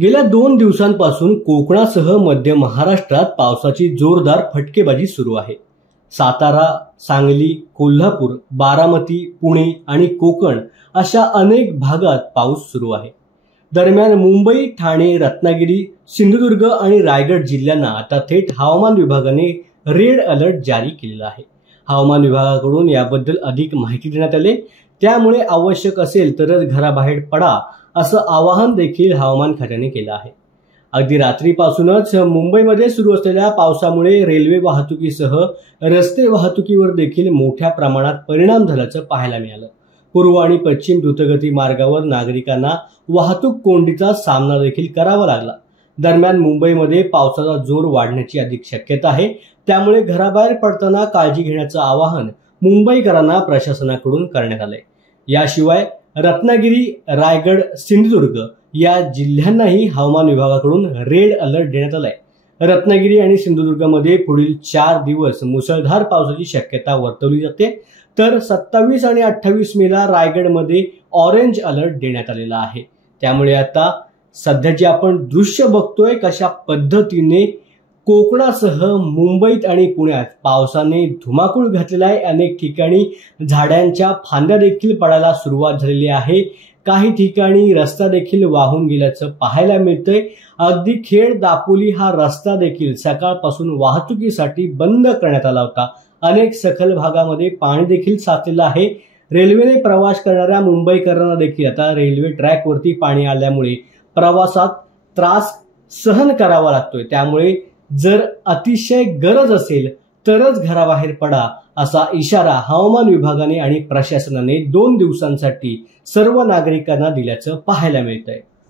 गेल्या 2 दिवसांपासून कोकणासह मध्य महाराष्ट्रात पावसाची जोरदार फटकेबाजी सुरू आहे। सातारा, सांगली, कोल्हापूर, बारामती, पुणे आणि कोकण अशा अनेक भागात पाऊस सुरू आहे। दरम्यान मुंबई, ठाणे, रत्नागिरी, सिंधुदुर्ग आणि रायगड जिल्ह्यांना आता थेट हवामान विभागाने रेड अलर्ट जारी केलेला आहे। हवामान विभागाकडून याबद्दल अधिक माहिती देण्यात आली, त्यामुळे आवश्यक असेल तरच घराबाहेर पडा असं आवाहन देखील हवामान खात्याने केलं आहे। अगदी रात्रीपासूनच मुंबईमध्ये सुरू असलेल्या पावसामुळे रेल्वे वाहतुकीसह रस्ते वाहतुकीवर देखील मोठ्या प्रमाणात परिणाम झाल्याचं पाहायला मिळालं। पूर्व आणि पश्चिम द्रुतगती मार्गावर नागरिकांना वाहतूक कोंडीचा सामना देखील करावा लागला। दरम्यान मुंबईमध्ये पावसाचा जोर वाढण्याची अधिक शक्यता आहे, त्यामुळे घराबाहेर पडताना काळजी घेण्याचं आवाहन मुंबईकरांना प्रशासनाकडून करण्यात आलंय। याशिवाय रत्नागिरी, रायगड, सिंधुदुर्ग या जिल्ह्यांनाही हवामान विभागाकडून रेड अलर्ट देण्यात आलाय। रत्नागिरी आणि सिंधुदुर्गमध्ये पुढील 4 दिवस मुसळधार पावसाची शक्यता वर्तवली जाते, तर 27 आणि 28 मेला रायगडमध्ये ऑरेंज अलर्ट देण्यात आलेला आहे। त्यामुळे आता सध्या जे आपण दृश्य बघतोय कशा पद्धतीने कोकणासह मुंबईत आणि पुण्यात पावसाने धुमाकूळ घातलेला आहे। अनेक ठिकाणी झाडांच्या फांद्या देखील पडायला सुरुवात झालेली आहे। काही ठिकाणी रस्ता देखील वाहून गेल्याचं पाहायला मिळतंय। अगदी खेड दापोली हा रस्ता देखील सकाळपासून वाहतुकीसाठी बंद करण्यात आला होता। अनेक सखल भागामध्ये पाणी देखील साचलेलं आहे। रेल्वेने प्रवास करणाऱ्या मुंबईकरांना देखील आता रेल्वे ट्रॅकवरती पाणी आल्यामुळे प्रवासात त्रास सहन करावा लागतोय। त्यामुळे जर अतिशय गरज असेल तरच घराबाहेर पडा असा इशारा हवामान विभागाने आणि प्रशासनाने 2 दिवसांसाठी सर्व नागरिकांना दिल्याचं पाहायला मिळतंय।